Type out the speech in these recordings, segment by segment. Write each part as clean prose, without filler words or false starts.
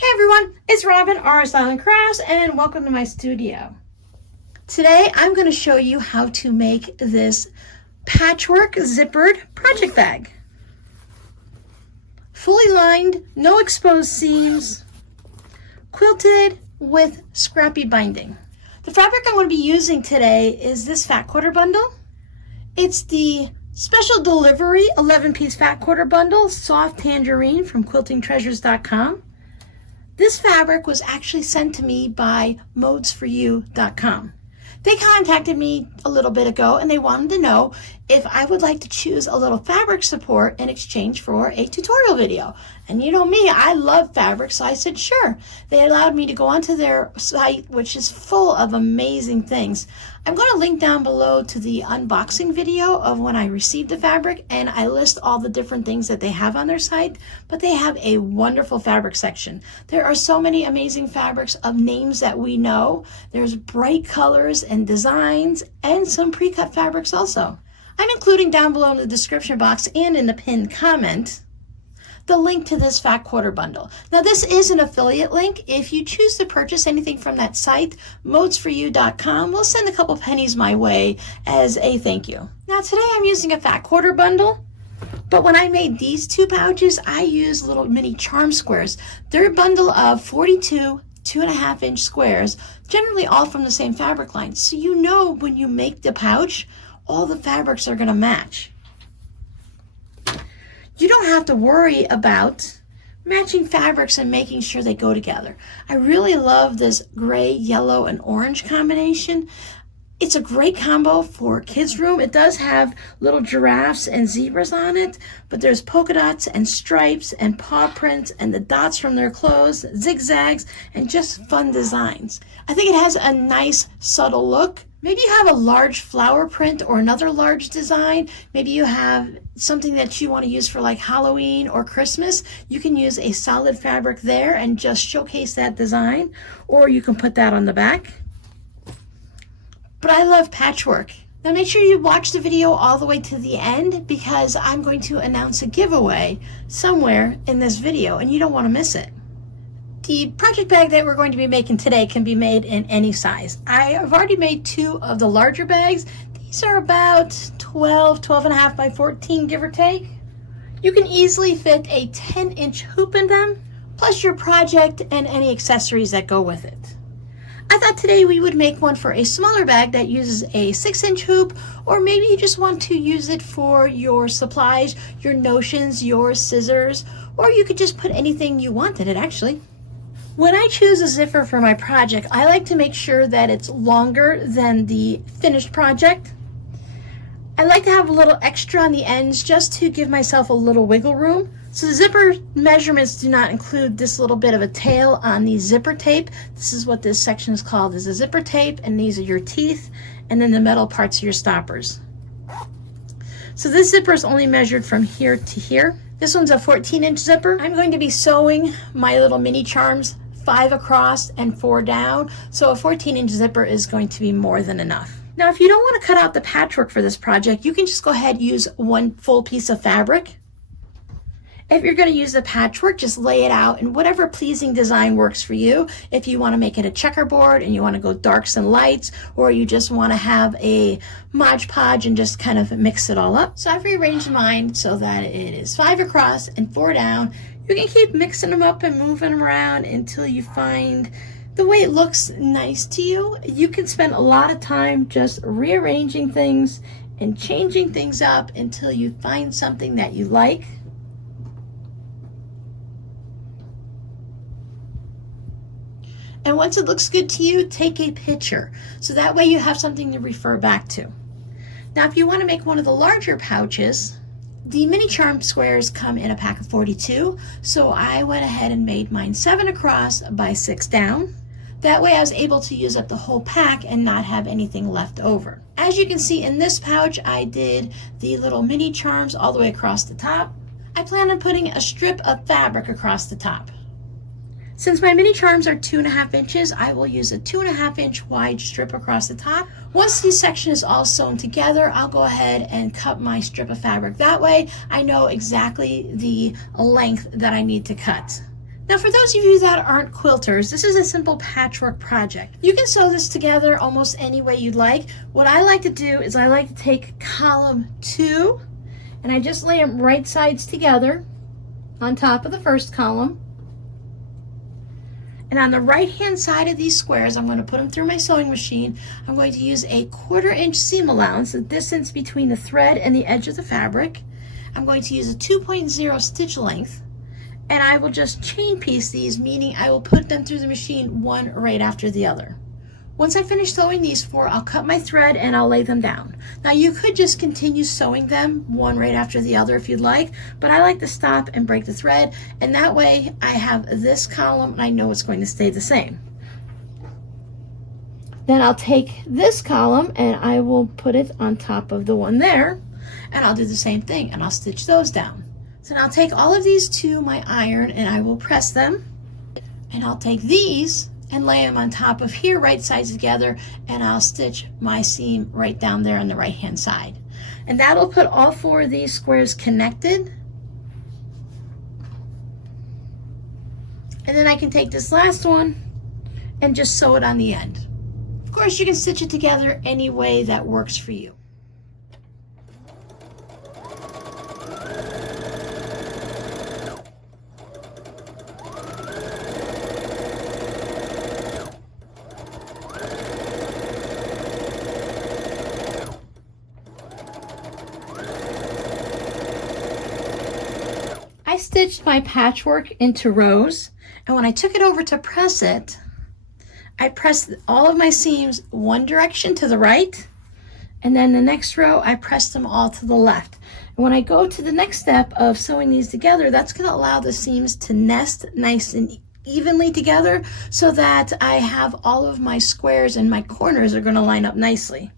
Hey everyone, it's Robin, RsIslandCrafts, and welcome to my studio. Today I'm going to show you how to make this patchwork zippered project bag. Fully lined, no exposed seams, quilted with scrappy binding. The fabric I'm going to be using today is this fat quarter bundle. It's the special delivery 11-piece fat quarter bundle, soft tangerine from quiltingtreasures.com. This fabric was actually sent to me by Modes4u.com. They contacted me a little bit ago and they wanted to know if I would like to choose a little fabric support in exchange for a tutorial video. And you know me, I love fabric, so I said sure. They allowed me to go onto their site, which is full of amazing things. I'm going to link down below to the unboxing video of when I received the fabric, and I list all the different things that they have on their site, but they have a wonderful fabric section. There are so many amazing fabrics of names that we know. There's bright colors and designs and some pre-cut fabrics also. I'm including down below in the description box and in the pinned comment the link to this fat quarter bundle. Now this is an affiliate link. If you choose to purchase anything from that site, Modes4u.com will send a couple pennies my way as a thank you. Now today I'm using a fat quarter bundle, but when I made these two pouches, I used little mini charm squares. They're a bundle of 42 2.5-inch squares, generally all from the same fabric line. So you know when you make the pouch, all the fabrics are going to match. You don't have to worry about matching fabrics and making sure they go together. I really love this gray, yellow, and orange combination. It's a great combo for kids' room. It does have little giraffes and zebras on it, but there's polka dots and stripes and paw prints and the dots from their clothes, zigzags, and just fun designs. I think it has a nice, subtle look. Maybe you have a large flower print or another large design. Maybe you have something that you want to use for like Halloween or Christmas. You can use a solid fabric there and just showcase that design, or you can put that on the back. But I love patchwork. Now make sure you watch the video all the way to the end because I'm going to announce a giveaway somewhere in this video and you don't want to miss it. The project bag that we're going to be making today can be made in any size. I have already made two of the larger bags. These are about 12.5 by 14, give or take. You can easily fit a 10-inch hoop in them, plus your project and any accessories that go with it. I thought today we would make one for a smaller bag that uses a 6-inch hoop, or maybe you just want to use it for your supplies, your notions, your scissors, or you could just put anything you want in it actually. When I choose a zipper for my project, I like to make sure that it's longer than the finished project. I like to have a little extra on the ends just to give myself a little wiggle room. So the zipper measurements do not include this little bit of a tail on the zipper tape. This is what this section is called, is a zipper tape, and these are your teeth, and then the metal parts are your stoppers. So this zipper is only measured from here to here. This one's a 14-inch zipper. I'm going to be sewing my little mini charms 5 across and 4 down, so a 14-inch zipper is going to be more than enough. Now if you don't want to cut out the patchwork for this project, you can just go ahead and use one full piece of fabric. If you're going to use the patchwork, just lay it out in whatever pleasing design works for you. If you want to make it a checkerboard and you want to go darks and lights, or you just want to have a Mod Podge and just kind of mix it all up. So I've rearranged mine so that it is 5 across and 4 down. You can keep mixing them up and moving them around until you find the way it looks nice to you. You can spend a lot of time just rearranging things and changing things up until you find something that you like. And once it looks good to you, take a picture. So that way you have something to refer back to. Now, if you want to make one of the larger pouches, the mini charm squares come in a pack of 42. So I went ahead and made mine 7 across by 6 down. That way I was able to use up the whole pack and not have anything left over. As you can see in this pouch, I did the little mini charms all the way across the top. I plan on putting a strip of fabric across the top. Since my mini charms are 2.5 inches, I will use a 2.5-inch wide strip across the top. Once the section is all sewn together, I'll go ahead and cut my strip of fabric. That way, I know exactly the length that I need to cut. Now for those of you that aren't quilters, this is a simple patchwork project. You can sew this together almost any way you'd like. What I like to do is I like to take column 2 and I just lay them right sides together on top of the first column. And on the right hand side of these squares, I'm going to put them through my sewing machine. I'm going to use a 1/4 inch seam allowance, the distance between the thread and the edge of the fabric. I'm going to use a 2.0 stitch length, and I will just chain piece these, meaning I will put them through the machine one right after the other. Once I finish sewing these 4, I'll cut my thread and I'll lay them down. Now you could just continue sewing them one right after the other if you'd like, but I like to stop and break the thread, and that way I have this column and I know it's going to stay the same. Then I'll take this column and I will put it on top of the one there, and I'll do the same thing and I'll stitch those down. So now I'll take all of these to my iron and I will press them, and I'll take these and lay them on top of here, right sides together, and I'll stitch my seam right down there on the right hand side. And that'll put all 4 of these squares connected. And then I can take this last one and just sew it on the end. Of course, you can stitch it together any way that works for you. I stitched my patchwork into rows, and when I took it over to press it, I pressed all of my seams one direction to the right, and then the next row I pressed them all to the left. And when I go to the next step of sewing these together, that's going to allow the seams to nest nice and evenly together so that I have all of my squares and my corners are going to line up nicely.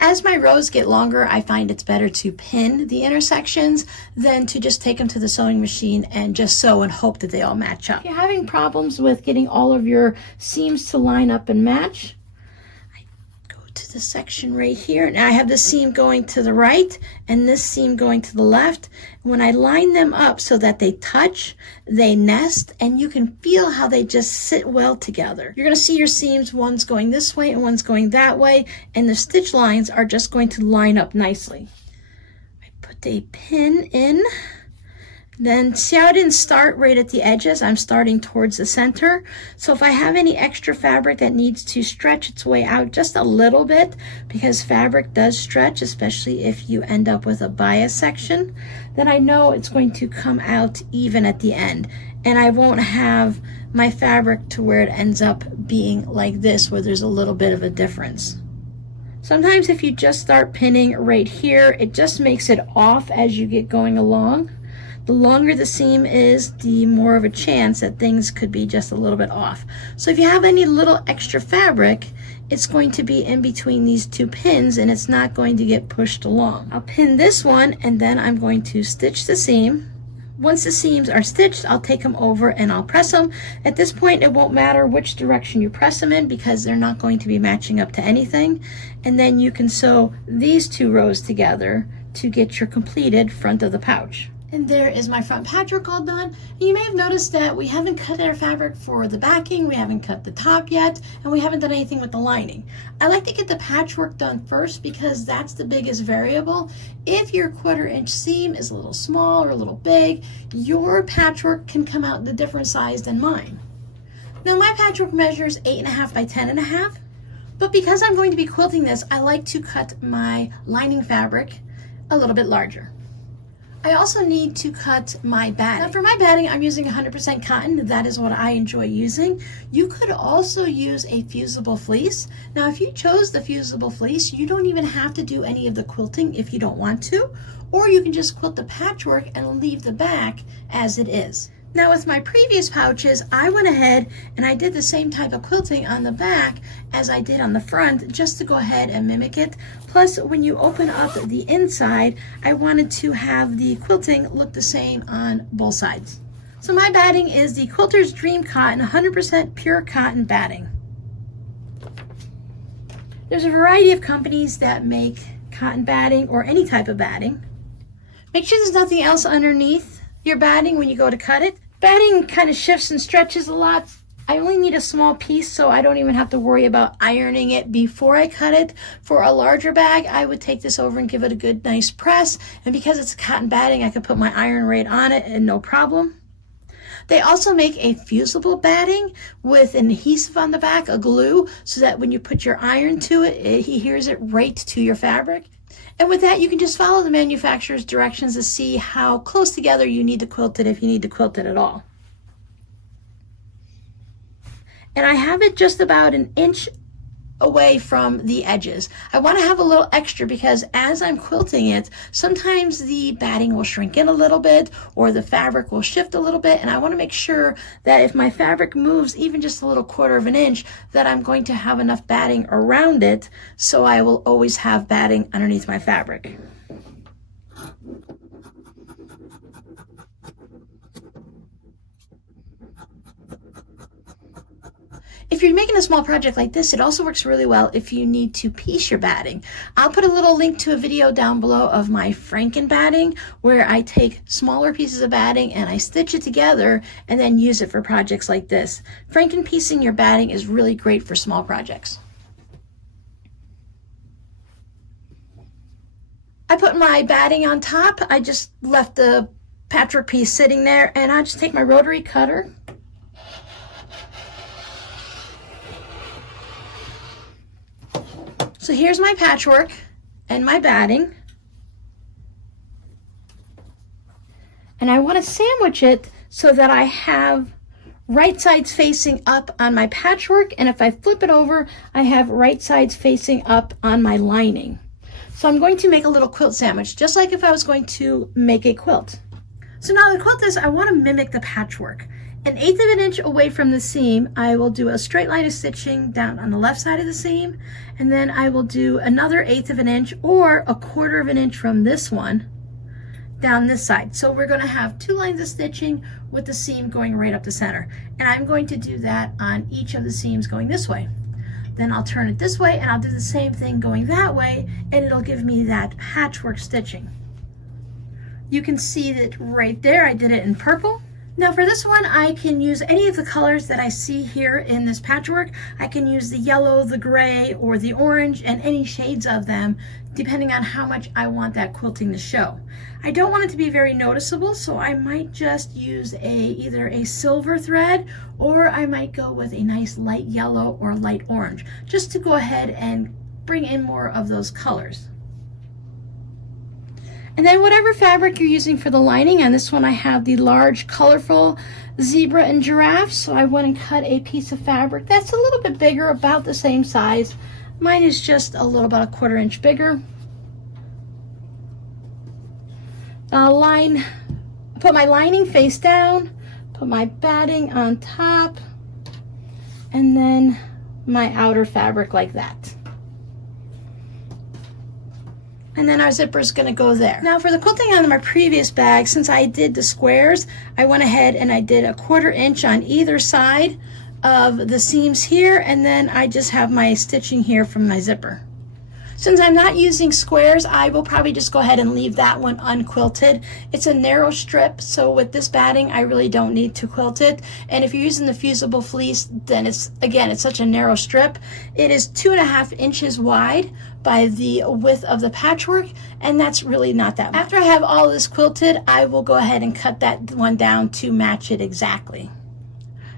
As my rows get longer, I find it's better to pin the intersections than to just take them to the sewing machine and just sew and hope that they all match up. If you're having problems with getting all of your seams to line up and match, I go to the section right here. Now I have the seam going to the right and this seam going to the left. When I line them up so that they touch, they nest, and you can feel how they just sit well together. You're going to see your seams, one's going this way and one's going that way, and the stitch lines are just going to line up nicely. I put a pin in. Then see how I didn't start right at the edges? I'm starting towards the center. So if I have any extra fabric that needs to stretch its way out just a little bit, because fabric does stretch, especially if you end up with a bias section, then I know it's going to come out even at the end. And I won't have my fabric to where it ends up being like this, where there's a little bit of a difference. Sometimes if you just start pinning right here, it just makes it off as you get going along. The longer the seam is, the more of a chance that things could be just a little bit off. So if you have any little extra fabric, it's going to be in between these 2 pins and it's not going to get pushed along. I'll pin this one and then I'm going to stitch the seam. Once the seams are stitched, I'll take them over and I'll press them. At this point, it won't matter which direction you press them in because they're not going to be matching up to anything. And then you can sew these 2 rows together to get your completed front of the pouch. And there is my front patchwork all done. And you may have noticed that we haven't cut our fabric for the backing, we haven't cut the top yet, and we haven't done anything with the lining. I like to get the patchwork done first because that's the biggest variable. If your 1/4 inch seam is a little small or a little big, your patchwork can come out the different size than mine. Now my patchwork measures 8.5 by 10.5, but because I'm going to be quilting this, I like to cut my lining fabric a little bit larger. I also need to cut my batting. Now for my batting, I'm using 100% cotton. That is what I enjoy using. You could also use a fusible fleece. Now if you chose the fusible fleece, you don't even have to do any of the quilting if you don't want to, or you can just quilt the patchwork and leave the back as it is. Now with my previous pouches, I went ahead and I did the same type of quilting on the back as I did on the front, just to go ahead and mimic it. Plus, when you open up the inside, I wanted to have the quilting look the same on both sides. So my batting is the Quilter's Dream Cotton 100% pure cotton batting. There's a variety of companies that make cotton batting or any type of batting. Make sure there's nothing else underneath your batting when you go to cut it. Batting kind of shifts and stretches a lot. I only need a small piece, so I don't even have to worry about ironing it before I cut it. For a larger bag, I would take this over and give it a good, nice press. And because it's cotton batting, I could put my iron right on it and no problem. They also make a fusible batting with an adhesive on the back, a glue, so that when you put your iron to it, it adheres it right to your fabric. And with that, you can just follow the manufacturer's directions to see how close together you need to quilt it, if you need to quilt it at all. And I have it just about an inch away from the edges. I want to have a little extra because as I'm quilting it, sometimes the batting will shrink in a little bit or the fabric will shift a little bit, and I want to make sure that if my fabric moves even just a little quarter of an inch, that I'm going to have enough batting around it, so I will always have batting underneath my fabric. If you're making a small project like this, it also works really well if you need to piece your batting. I'll put a little link to a video down below of my Franken batting, where I take smaller pieces of batting and I stitch it together and then use it for projects like this. Franken piecing your batting is really great for small projects. I put my batting on top. I just left the patchwork piece sitting there, and I just take my rotary cutter. So here's my patchwork and my batting. And I want to sandwich it so that I have right sides facing up on my patchwork, and if I flip it over, I have right sides facing up on my lining. So I'm going to make a little quilt sandwich, just like if I was going to make a quilt. So now to quilt this, I want to mimic the patchwork. 1/8 of an inch away from the seam, I will do a straight line of stitching down on the left side of the seam, and then I will do another 1/8 of an inch or 1/4 of an inch from this one down this side. So we're going to have 2 lines of stitching with the seam going right up the center, and I'm going to do that on each of the seams going this way. Then I'll turn it this way and I'll do the same thing going that way, and it'll give me that patchwork stitching. You can see that right there I did it in purple. Now for this one, I can use any of the colors that I see here in this patchwork. I can use the yellow, the gray, or the orange, and any shades of them, depending on how much I want that quilting to show. I don't want it to be very noticeable, so I might just use either a silver thread, or I might go with a nice light yellow or light orange, just to go ahead and bring in more of those colors. And then whatever fabric you're using for the lining, on this one I have the large colorful zebra and giraffe, so I went and cut a piece of fabric that's a little bit bigger, about the same size. Mine is just a little, about 1/4 inch bigger. I'll put my lining face down, put my batting on top, and then my outer fabric like that. And then our zipper is going to go there. Now for the quilting on my previous bag, since I did the squares, I went ahead and I did 1/4 inch on either side of the seams here, and then I just have my stitching here from my zipper. Since I'm not using squares, I will probably just go ahead and leave that one unquilted. It's a narrow strip, so with this batting, I really don't need to quilt it. And if you're using the fusible fleece, then it's such a narrow strip. It is 2.5 inches wide by the width of the patchwork, and that's really not that much. After I have all this quilted, I will go ahead and cut that one down to match it exactly.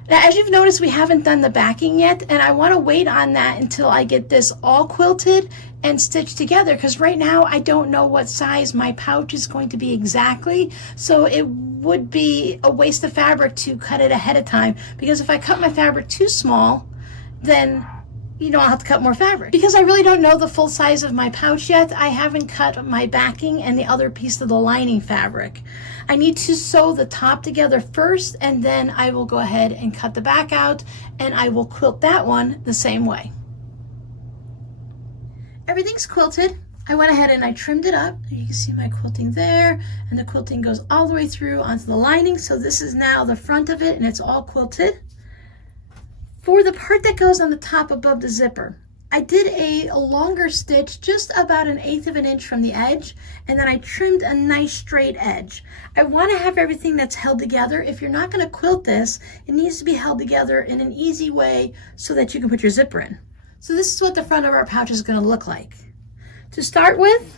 Now, as you've noticed, we haven't done the backing yet, and I want to wait on that until I get this all quilted and stitched together, because right now I don't know what size my pouch is going to be exactly, so it would be a waste of fabric to cut it ahead of time, because if I cut my fabric too small, then I'll have to cut more fabric. Because I really don't know the full size of my pouch yet, I haven't cut my backing and the other piece of the lining fabric. I need to sew the top together first, and then I will go ahead and cut the back out, and I will quilt that one the same way. Everything's quilted. I went ahead and I trimmed it up. You can see my quilting there, and the quilting goes all the way through onto the lining. So this is now the front of it, and it's all quilted. For the part that goes on the top above the zipper, I did a longer stitch, just about 1/8 of an inch from the edge, and then I trimmed a nice straight edge. I want to have everything that's held together. If you're not going to quilt this, it needs to be held together in an easy way so that you can put your zipper in. So this is what the front of our pouch is going to look like. To start with,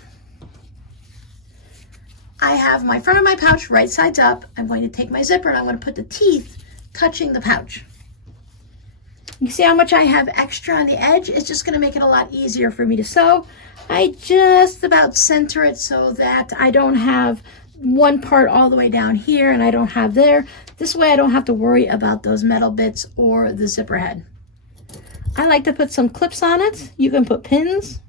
I have my front of my pouch right sides up. I'm going to take my zipper and I'm going to put the teeth touching the pouch. You see how much I have extra on the edge? It's just going to make it a lot easier for me to sew. I just about center it so that I don't have one part all the way down here and I don't have there. This way I don't have to worry about those metal bits or the zipper head. I like to put some clips on it. You can put pins.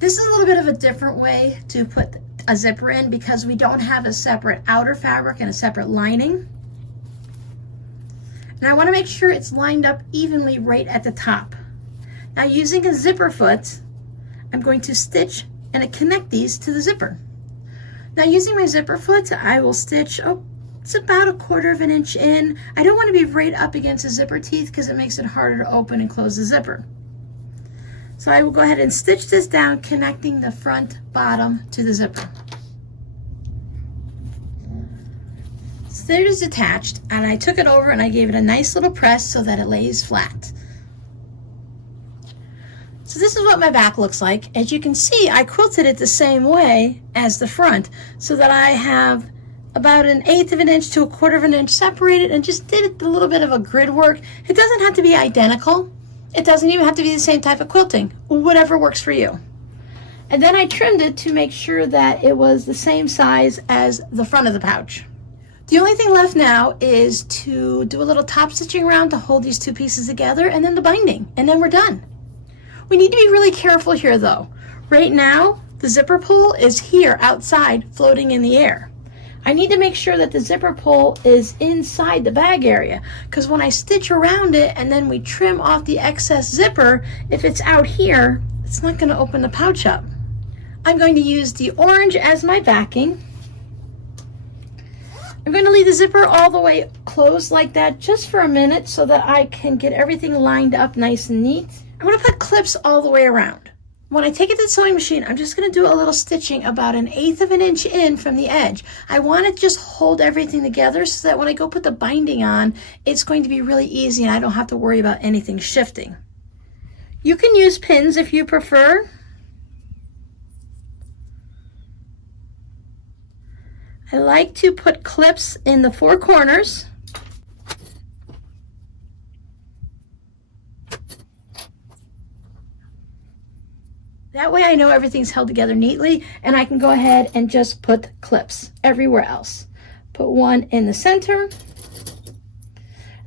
This is a little bit of a different way to put a zipper in because we don't have a separate outer fabric and a separate lining. And I want to make sure it's lined up evenly right at the top. Now using a zipper foot, I'm going to stitch and connect these to the zipper. Now using my zipper foot, I will stitch, it's about 1/4 of an inch in. I don't want to be right up against the zipper teeth because it makes it harder to open and close the zipper. So I will go ahead and stitch this down, connecting the front bottom to the zipper. So there it is attached, and I took it over and I gave it a nice little press so that it lays flat. So this is what my back looks like. As you can see, I quilted it the same way as the front so that I have about 1/8 of an inch to 1/4 of an inch separated and just did a little bit of a grid work. It doesn't have to be identical. It doesn't even have to be the same type of quilting, whatever works for you. And then I trimmed it to make sure that it was the same size as the front of the pouch. The only thing left now is to do a little top stitching around to hold these two pieces together and then the binding, and then we're done. We need to be really careful here though. Right now, the zipper pull is here outside floating in the air. I need to make sure that the zipper pull is inside the bag area because when I stitch around it and then we trim off the excess zipper, if it's out here, it's not going to open the pouch up. I'm going to use the orange as my backing. I'm going to leave the zipper all the way closed like that just for a minute so that I can get everything lined up nice and neat. I'm going to put clips all the way around. When I take it to the sewing machine, I'm just going to do a little stitching about 1/8 of an inch in from the edge. I want to just hold everything together so that when I go put the binding on, it's going to be really easy and I don't have to worry about anything shifting. You can use pins if you prefer. I like to put clips in the 4 corners. That way I know everything's held together neatly and I can go ahead and just put clips everywhere else. Put one in the center.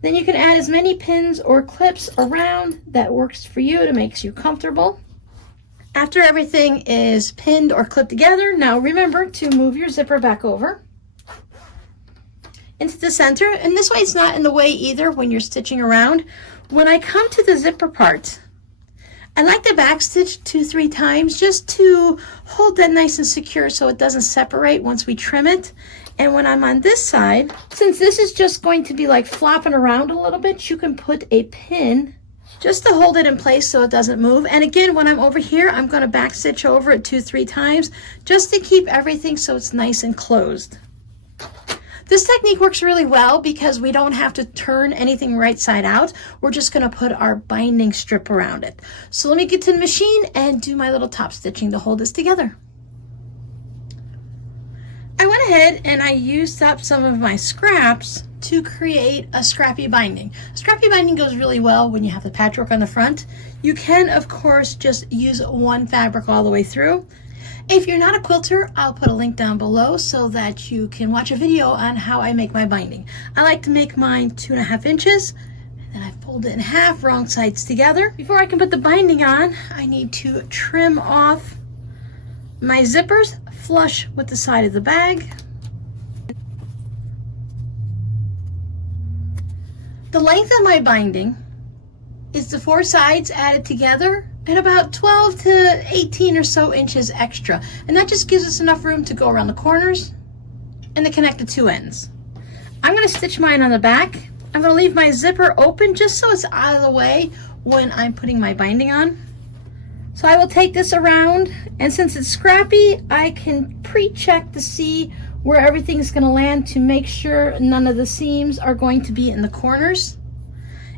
Then you can add as many pins or clips around that works for you to make you comfortable. After everything is pinned or clipped together, now remember to move your zipper back over into the center, and this way it's not in the way either when you're stitching around. When I come to the zipper part, I like to back stitch 2-3 times just to hold that nice and secure so it doesn't separate once we trim it. And when I'm on this side, since this is just going to be like flopping around a little bit, you can put a pin just to hold it in place so it doesn't move. And again, when I'm over here, I'm going to back stitch over it 2-3 times just to keep everything so it's nice and closed. This technique works really well because we don't have to turn anything right side out. We're just going to put our binding strip around it. So let me get to the machine and do my little top stitching to hold this together. I went ahead and I used up some of my scraps to create a scrappy binding. Scrappy binding goes really well when you have the patchwork on the front. You can, of course, just use one fabric all the way through. If you're not a quilter, I'll put a link down below so that you can watch a video on how I make my binding. I like to make mine 2.5 inches, and then I fold it in half, wrong sides together. Before I can put the binding on, I need to trim off my zippers flush with the side of the bag. The length of my binding is the 4 sides added together and about 12 to 18 or so inches extra. And that just gives us enough room to go around the corners and to connect the 2 ends. I'm going to stitch mine on the back I'm going to leave my zipper open just so it's out of the way when I'm putting my binding on. So I will take this around, and since it's scrappy, I can pre-check to see where everything's going to land to make sure none of the seams are going to be in the corners.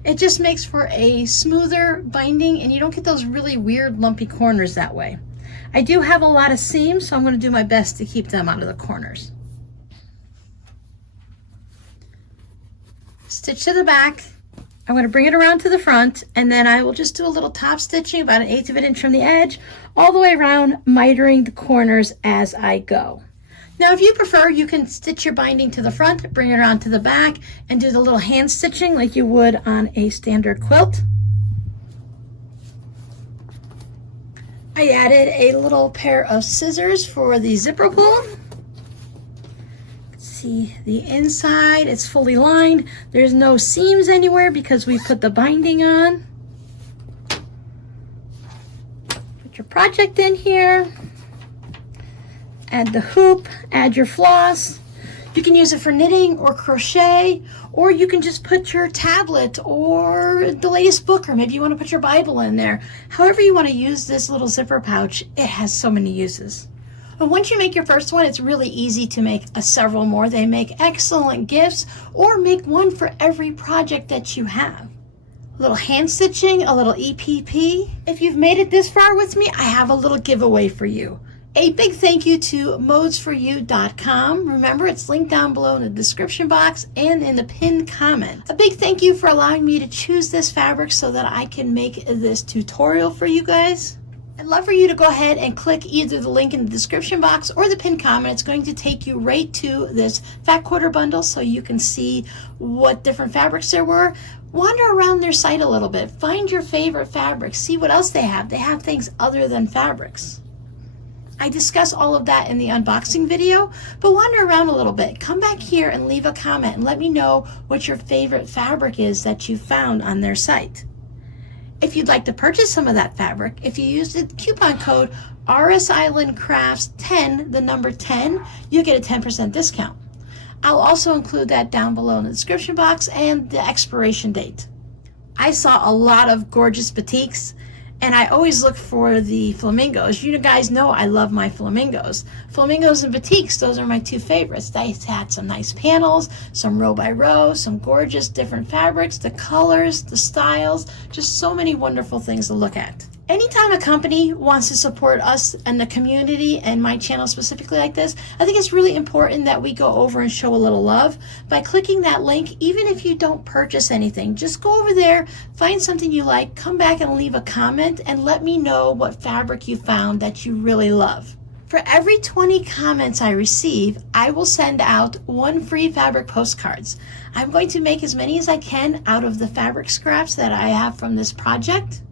It just makes for a smoother binding, and you don't get those really weird lumpy corners that way. I do have a lot of seams, so I'm going to do my best to keep them out of the corners. Stitch to the back. I'm going to bring it around to the front, and then I will just do a little top stitching, about 1/8 of an inch from the edge, all the way around, mitering the corners as I go. Now, if you prefer, you can stitch your binding to the front, bring it around to the back, and do the little hand stitching like you would on a standard quilt. I added a little pair of scissors for the zipper pull. See the inside, it's fully lined. There's no seams anywhere because we put the binding on. Put your project in here. Add the hoop, add your floss. You can use it for knitting or crochet, or you can just put your tablet or the latest book, or maybe you want to put your Bible in there. However you want to use this little zipper pouch, it has so many uses. And once you make your first one, it's really easy to make several more. They make excellent gifts, or make one for every project that you have. A little hand stitching, a little EPP. If you've made it this far with me, I have a little giveaway for you. A big thank you to Modes4u.com. Remember, it's linked down below in the description box and in the pinned comment. A big thank you for allowing me to choose this fabric so that I can make this tutorial for you guys. I'd love for you to go ahead and click either the link in the description box or the pinned comment. It's going to take you right to this fat quarter bundle so you can see what different fabrics there were. Wander around their site a little bit. Find your favorite fabrics. See what else they have. They have things other than fabrics. I discuss all of that in the unboxing video, but wander around a little bit. Come back here and leave a comment and let me know what your favorite fabric is that you found on their site. If you'd like to purchase some of that fabric, if you use the coupon code RsIslandCrafts 10, the number 10, you'll get a 10% discount. I'll also include that down below in the description box and the expiration date. I saw a lot of gorgeous batiks, and I always look for the flamingos. You guys know I love my flamingos. Flamingos and batiks, those are my two favorites. They had some nice panels, some row by row, some gorgeous different fabrics, the colors, the styles, just so many wonderful things to look at. Anytime a company wants to support us and the community and my channel specifically like this, I think it's really important that we go over and show a little love by clicking that link. Even if you don't purchase anything, just go over there, find something you like, come back and leave a comment and let me know what fabric you found that you really love. For every 20 comments I receive, I will send out 1 free fabric postcards. I'm going to make as many as I can out of the fabric scraps that I have from this project.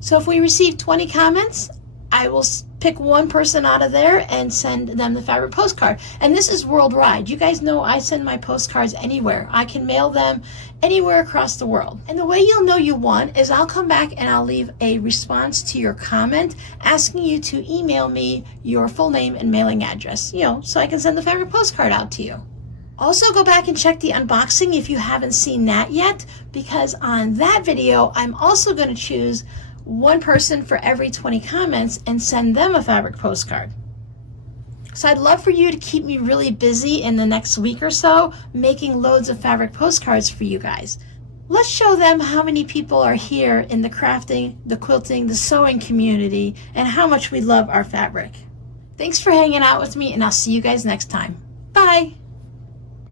So if we receive 20 comments, I will pick one person out of there and send them the fabric postcard. And this is worldwide. You guys know I send my postcards anywhere. I can mail them anywhere across the world. And the way you'll know you won is I'll come back and I'll leave a response to your comment asking you to email me your full name and mailing address, so I can send the fabric postcard out to you. Also, go back and check the unboxing if you haven't seen that yet, because on that video, I'm also going to choose one person for every 20 comments and send them a fabric postcard. So I'd love for you to keep me really busy in the next week or so, making loads of fabric postcards for you guys. Let's show them how many people are here in the crafting, the quilting, the sewing community, and how much we love our fabric. Thanks for hanging out with me, and I'll see you guys next time. Bye.